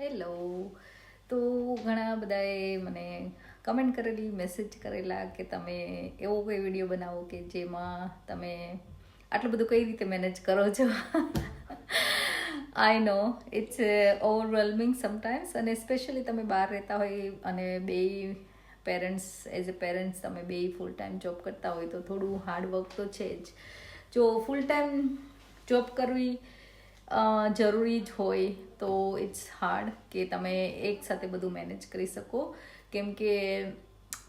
Hello. તો ઘણા બધાએ મને કમેન્ટ કરેલી, મેસેજ કરેલા કે તમે એવો કોઈ વિડીયો બનાવો કે જેમાં તમે આટલું બધું કઈ રીતે મેનેજ કરો છો. આઈ નો ઇટ્સ ઓવરવેલ્મિંગ સમટાઈમ્સ, અને સ્પેશિયલી તમે બહાર રહેતા હોય અને બે પેરેન્ટ્સ એઝ અ પેરેન્ટ્સ તમે બે ફૂલ ટાઈમ જોબ કરતા હોય તો થોડું હાર્ડવર્ક તો છે જ. જો ફૂલ ટાઈમ જોબ કરવી જરૂરી જ હોય તો ઇટ્સ હાર્ડ કે તમે એક સાથે બધું મેનેજ કરી શકો, કેમ કે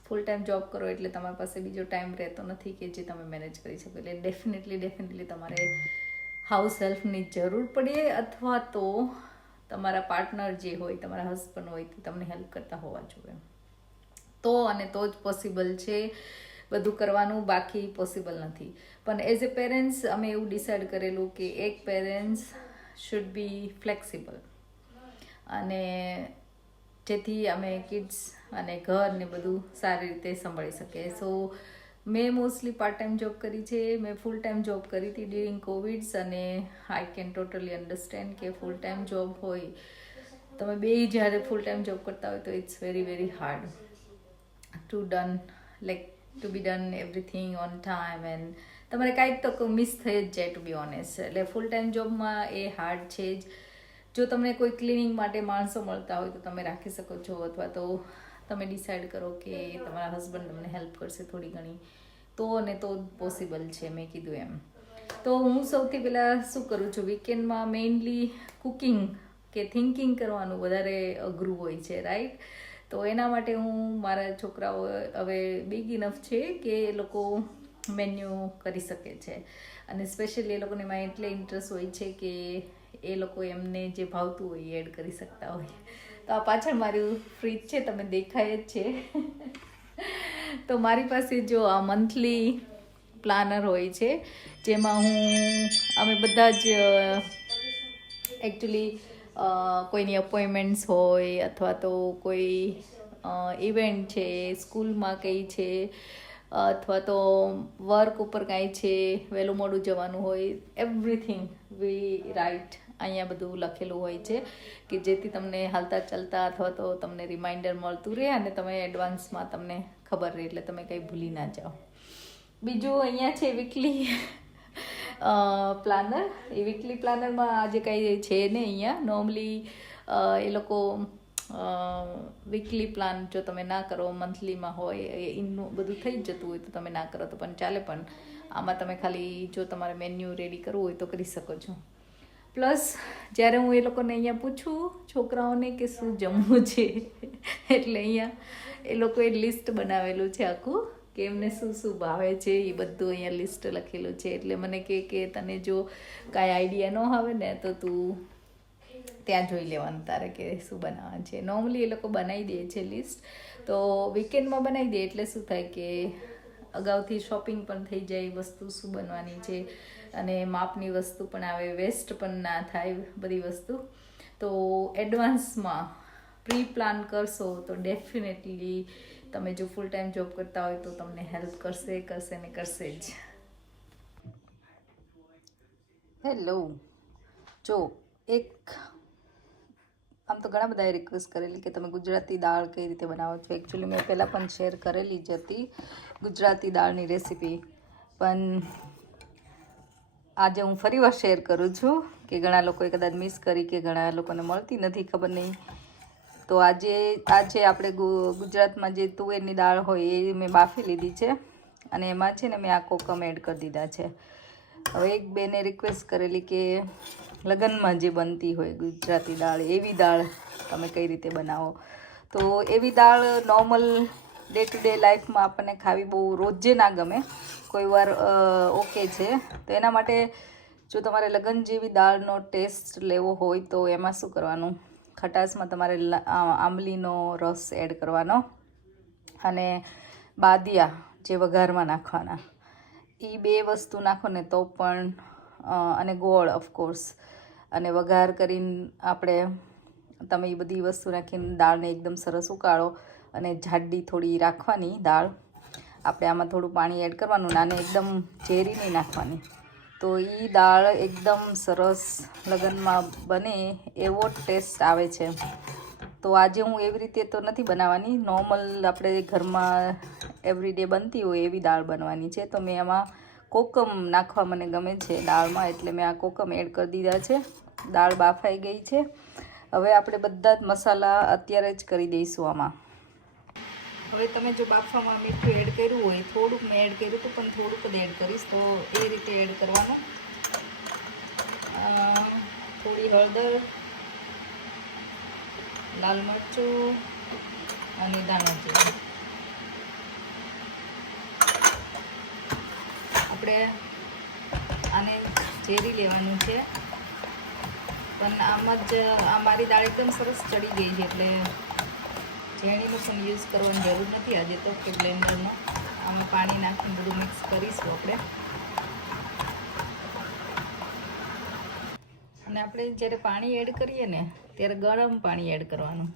ફૂલ ટાઈમ જોબ કરો એટલે તમારી પાસે બીજો ટાઈમ રહેતો નથી કે જે તમે મેનેજ કરી શકો. એટલે ડેફિનેટલી તમારે હાઉસ હેલ્પની જરૂર પડે, અથવા તો તમારા પાર્ટનર જે હોય, તમારા હસબન્ડ હોય તે તમને હેલ્પ કરતા હોવા જોઈએ. તો જ પોસિબલ છે બધું કરવાનું, બાકી પોસિબલ નથી. પણ એઝ એ પેરેન્ટ્સ અમે એવું ડિસાઇડ કરેલું કે એક પેરેન્ટ્સ શુડ બી ફ્લેક્સિબલ, અને જેથી અમે કિડ્સ અને ઘર ને બધું સારી રીતે સંભાળી શકીએ. સો મેં મોસ્ટલી પાર્ટ ટાઈમ જોબ કરી છે. મેં ફૂલ ટાઈમ જોબ કરી હતી ડ્યુરિંગ કોવિડ્સ, અને આઈ કેન ટોટલી અન્ડરસ્ટેન્ડ કે ફૂલ ટાઈમ જોબ હોય, તમે બે જ્યારે ફૂલ ટાઈમ જોબ કરતા હોય તો it's very hard to be done everything on time, and તમારે કાંઈક તો મિસ થઈ જ જાય ટુ બી ઓનેસ્ટ. એટલે ફૂલ ટાઈમ જોબમાં એ હાર્ડ છે જ. જો તમને કોઈ ક્લિનિંગ માટે માણસો મળતા હોય તો તમે રાખી શકો છો, અથવા તો તમે ડિસાઈડ કરો કે તમારા હસબન્ડ તમને હેલ્પ કરશે થોડી ઘણી, તો પોસિબલ છે. મેં કીધું એમ તો હું સૌથી પહેલાં શું કરું છું, વીકેન્ડમાં મેઇનલી કુકિંગ કે થિંકિંગ કરવાનું વધારે અઘરું હોય છે, રાઈટ? તો એના માટે હું, મારા છોકરાઓ હવે બિગ ઇનફ છે કે એ લોકો મેન્યુ કરી શકે છે, અને સ્પેશિયલી એ લોકોને એમાં એટલે ઇન્ટરેસ્ટ હોય છે કે એ લોકો એમને જે ભાવતું હોય એ એડ કરી શકતા હોય. તો આ પાછળ મારું ફ્રીજ છે, તમે દેખાય જ છે. તો મારી પાસે જો આ મંથલી પ્લાનર હોય છે, જેમાં અમે બધા જ એકચ્યુઅલી કોઈની અપોઇન્ટમેન્ટ્સ હોય, અથવા તો કોઈ ઇવેન્ટ છે, સ્કૂલમાં કંઈ છે, અથવા તો વર્ક ઉપર કાંઈ છે, વહેલું મોડું જવાનું હોય, એવરીથિંગ વી રાઇટ અહીંયા બધું લખેલું હોય છે, કે જેથી તમને હાલતા ચાલતા અથવા તો તમને રિમાઇન્ડર મળતું રહે, અને તમે એડવાન્સમાં તમને ખબર રહે, એટલે તમે કંઈ ભૂલી ના જાઓ. બીજું અહીંયા છે વીકલી પ્લાનર. એ વીકલી પ્લાનરમાં આજે કાંઈ છે ને અહીંયા નોર્મલી એ લોકો વીકલી પ્લાન જો તમે ના કરો, મંથલીમાં હોય એનું બધું થઈ જ જતું હોય તો તમે ના કરો તો પણ ચાલે, પણ આમાં તમે ખાલી જો તમારે મેન્યુ રેડી કરવું હોય તો કરી શકો છો. પ્લસ જ્યારે હું એ લોકોને અહીંયા પૂછું છોકરાઓને કે શું જમવું છે, એટલે અહીંયા એ લોકોએ લિસ્ટ બનાવેલું છે આખું, કે એમને શું શું ભાવે છે એ બધું અહીંયા લિસ્ટ લખેલું છે. એટલે મને કે તને જો કાંઈ આઈડિયા ન આવે ને તો તું ત્યાં જોઈ લેવાનું તારે કે શું બનાવવાનું છે. નોર્મલી એ લોકો બનાવી દે છે લિસ્ટ, તો વીકેન્ડમાં બનાવી દે એટલે શું થાય કે અગાઉથી શોપિંગ પણ થઈ જાય, વસ્તુ શું બનવાની છે, અને માપની વસ્તુ પણ આવે, વેસ્ટ પણ ના થાય બધી વસ્તુ. તો એડવાન્સમાં પ્રી પ્લાન કરશો તો ડેફિનેટલી તમે જો ફૂલ ટાઈમ જોબ કરતા હોય તો તમને હેલ્પ કરશે જ. હેલો. જો આમ તો ઘણા બધાએ રિક્વેસ્ટ કરેલી કે તમે ગુજરાતી દાળ કઈ રીતે બનાવો છો. એકચ્યુઅલી મેં પહેલાં પણ શેર કરેલી જ હતી ગુજરાતી દાળની રેસીપી, પણ આજે હું ફરીવાર શેર કરું છું કે ઘણા લોકોએ કદાચ મિસ કરી, કે ઘણા લોકોને મળતી નથી, ખબર નહીં. તો આજે આપણે ગુજરાતમાં જે તુવેરની દાળ હોય એ મેં બાફી લીધી છે, અને એમાં છે ને મેં આ કોકમ એડ કરી દીધા છે. હવે એક બેને રિક્વેસ્ટ કરેલી કે લગ્નમાં જે બનતી હોય ગુજરાતી દાળ, એવી દાળ તમે કઈ રીતે બનાવો. તો એવી દાળ નોર્મલ ડે ટુ ડે લાઈફમાં આપણને ખાવી બહુ રોજે ના ગમે, કોઈ વાર ઓકે છે. તો એના માટે જો તમારે લગ્ન જેવી દાળનો ટેસ્ટ લેવો હોય તો એમાં શું કરવાનું, ખટાશમાં તમારે આંબલીનો રસ એડ કરવાનો, અને બાદિયા જે વઘારમાં નાખવાના, એ બે વસ્તુ નાખો ને તો પણ, અને ગોળ ઓફકોર્સ, અને વઘાર કરીને તમે એ બધી વસ્તુ નાખીને દાળને એકદમ સરસ ઉકાળો, અને જાડી થોડી રાખવાની દાળ. આપણે આમાં થોડું પાણી એડ કરવાનું, નાને એકદમ ઝેરી નહીં નાખવાની, તો એ દાળ એકદમ સરસ લગ્નમાં બને એવો ટેસ્ટ આવે છે. તો આજે હું એવી રીતે તો નથી બનાવવાની, નોર્મલ આપણે ઘરમાં એવરીડે બનતી હોય એવી દાળ બનવાની છે. તો મેં એમાં કોકમ નાખવા મને ગમે છે દાળમાં, એટલે મેં આ કોકમ એડ કરી દીધા છે. દાળ બાફાઈ ગઈ છે. હવે આપણે બધા જ મસાલા અત્યારે જ કરી દઈશું આમાં. હવે તમે જો બાફવામાં મીઠું એડ કર્યું હોય, થોડુંક મેં એડ કર્યું હતું પણ થોડુંક જ એડ કરીશ, તો એ રીતે એડ કરવાનું. થોડી હળદર, લાલ મરચું અને ધાણા જીરું. આપણે આને ઝેરી લેવાનું છે, પણ આમાં જ મારી દાળ એકદમ સરસ ચડી ગઈ છે, એટલે ઝેણીનો પણ યુઝ કરવાની જરૂર નથી આજે તો, કે બ્લેન્ડરનો. આમાં પાણી નાખીને બધું મિક્સ કરીશું આપણે. અને આપણે જ્યારે પાણી એડ કરીએ ને ત્યારે ગરમ પાણી એડ કરવાનું.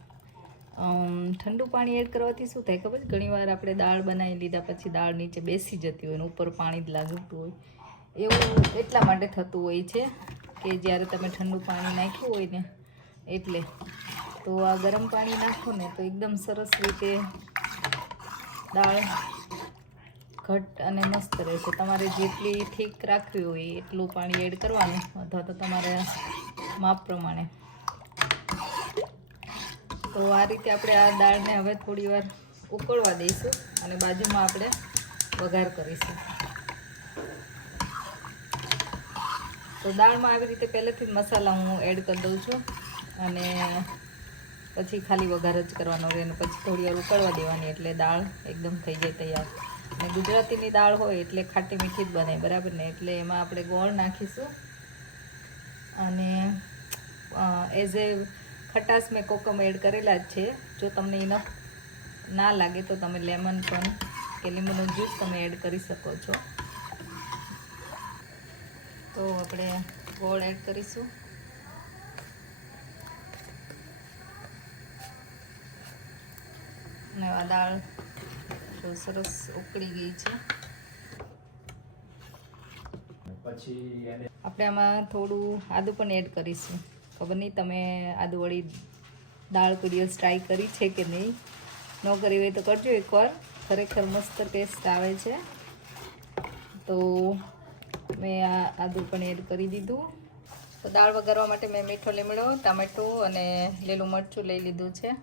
ઠંડુ પાણી એડ કરવાથી શું થાય ખબર? ઘણીવાર આપણે દાળ બનાવી લીધા પછી દાળ નીચે બેસી જતી હોય ને ઉપર પાણી જ લાગતું હોય, એવું એટલા માટે થતું હોય છે કે જ્યારે તમે ઠંડુ પાણી નાખ્યું હોય ને એટલે. તો આ ગરમ પાણી નાખો ને તો એકદમ સરસ રીતે દાળ ઘટ અને મસ્ત રહેશે. તમારે જેટલી ઠીક રાખવી હોય એટલું પાણી એડ કરવાનું, અથવા તો તમારે માપ પ્રમાણે. તો આ રીતે આપણે આ દાળને હવે થોડી વાર ઉકળવા દઈશું અને બાજુમાં આપણે વઘાર કરીશું. તો દાળમાં આવી રીતે પહેલેથી જ મસાલા હું એડ કરી દઉં છું અને પછી ખાલી વઘાર જ કરવાનો રહે, અને પછી થોડી વાર ઉકળવા દેવાની, એટલે દાળ એકદમ થઈ જાય તૈયાર. અને ગુજરાતીની દાળ હોય એટલે ખાટી મીઠી જ બને, બરાબર ને? એટલે એમાં આપણે ગોળ નાખીશું અને એઝ એ ખટાશ મેં કોકમ એડ કરેલા જ છે. જો તમને ઇનફ ના લાગે તો તમે લેમન પણ કે લીંબુનો જ્યુસ તમે એડ કરી શકો છો. તો આપણે ગોળ એડ કરીશું. અને આ દાળ તો સરસ ઉકળી ગઈ છે. પછી આપણે આમાં થોડું આદું પણ એડ કરીશું. ખબર નહીં તમે આદુવાળી દાળ કોઈ દિવસ ટ્રાય કરી છે કે નહીં. ન કરી હોય તો કરજો એકવાર, ખરેખર મસ્ત ટેસ્ટ આવે છે. તો મેં આ આદું પણ એડ કરી દીધું. તો દાળ વઘારવા માટે મેં મીઠો લીમડો, ટામેટું અને લીલું મરચું લઈ લીધું છે.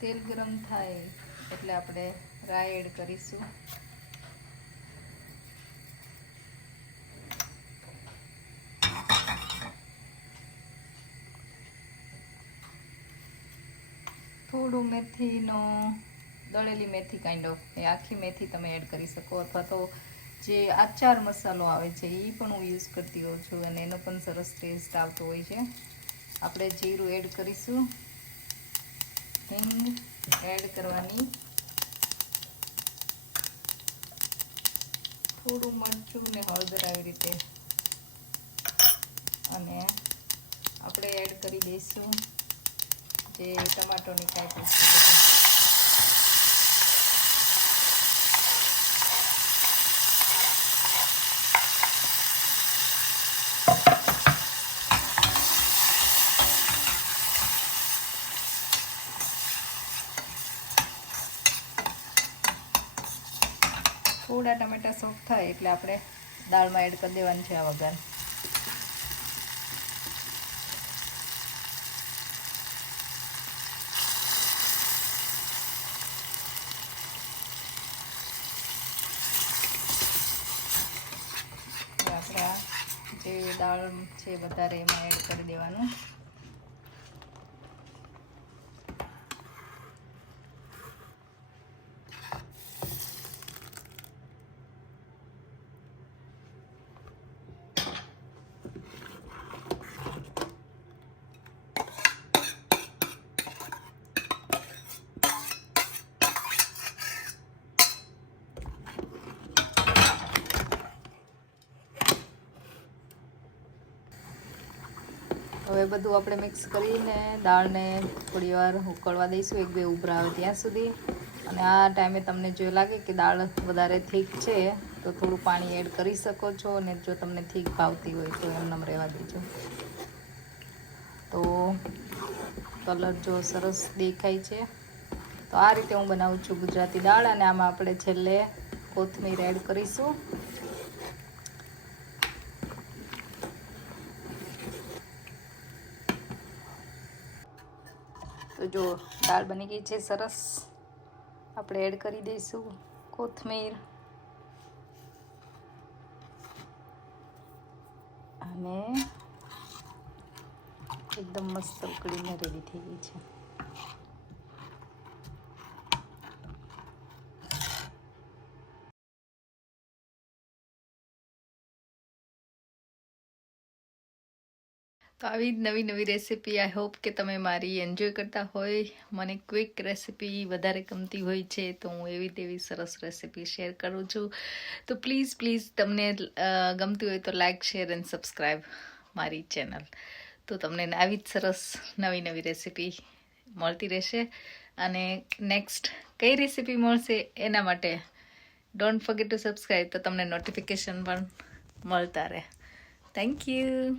તેલ ગરમ થાય એટલે આપણે રાઈ એડ કરીશું. થોડું મેથીનો, દળેલી મેથી કાઇન્ડ ઓફ, એ આખી મેથી તમે એડ કરી શકો, અથવા તો જે આચાર મસાલો આવે છે એ પણ હું યુઝ કરતી હોઉં છું અને એનો પણ સરસ ટેસ્ટ આવતો હોય છે. આપણે જીરું એડ કરીશું, હિંગ એડ કરવાની, થોડું મરચું ને હળદર આવી રીતે, અને આપણે એડ કરી દઈશું જે ટમાટોની કાપી છે. થોડા ટમેટા સોફ્ટ થાય એટલે આપણે દાળમાં એડ કરી દેવાનું છે આ વઘાર. આપણે આ જે દાળ છે વધારે એમાં એડ કરી દેવાનું. હવે બધું આપણે મિક્સ કરીને દાળને થોડી વાર ઉકળવા દઈશું, 1-2 ઉભરા આવે ત્યાં સુધી. અને આ ટાઈમે તમને જો લાગે કે દાળ વધારે થીક છે તો થોડું પાણી એડ કરી શકો છો, અને જો તમને થીક ભાવતી હોય તો એમનેમ રહેવા દેજો. તો કલર જો સરસ દેખાય છે. તો આ રીતે હું બનાવું છું ગુજરાતી દાળ. અને આમાં આપણે છેલ્લે કોથમીર એડ કરીશું. તો જો દાળ બની ગઈ છે સરસ. આપણે એડ કરી દઈશું કોથમીર, અને એકદમ મસ્ત ઉકળીને રેડી થઈ ગઈ છે. તો આવી જ નવી રેસીપી આઈ હોપ કે તમે મારી એન્જોય કરતા હોય. મને ક્વિક રેસીપી વધારે ગમતી હોય છે તો હું એવી તેવી સરસ રેસીપી શેર કરું છું. તો પ્લીઝ તમને ગમતી હોય તો લાઇક, શેર એન્ડ સબસ્ક્રાઈબ મારી ચેનલ. તો તમને આવી જ સરસ નવી રેસીપી મળતી રહેશે. અને નેક્સ્ટ કઈ રેસીપી મળશે એના માટે ડોન્ટ ફર્ગેટ ટુ સબસ્ક્રાઈબ, તો તમને નોટિફિકેશન પણ મળતા રહે. Thank you.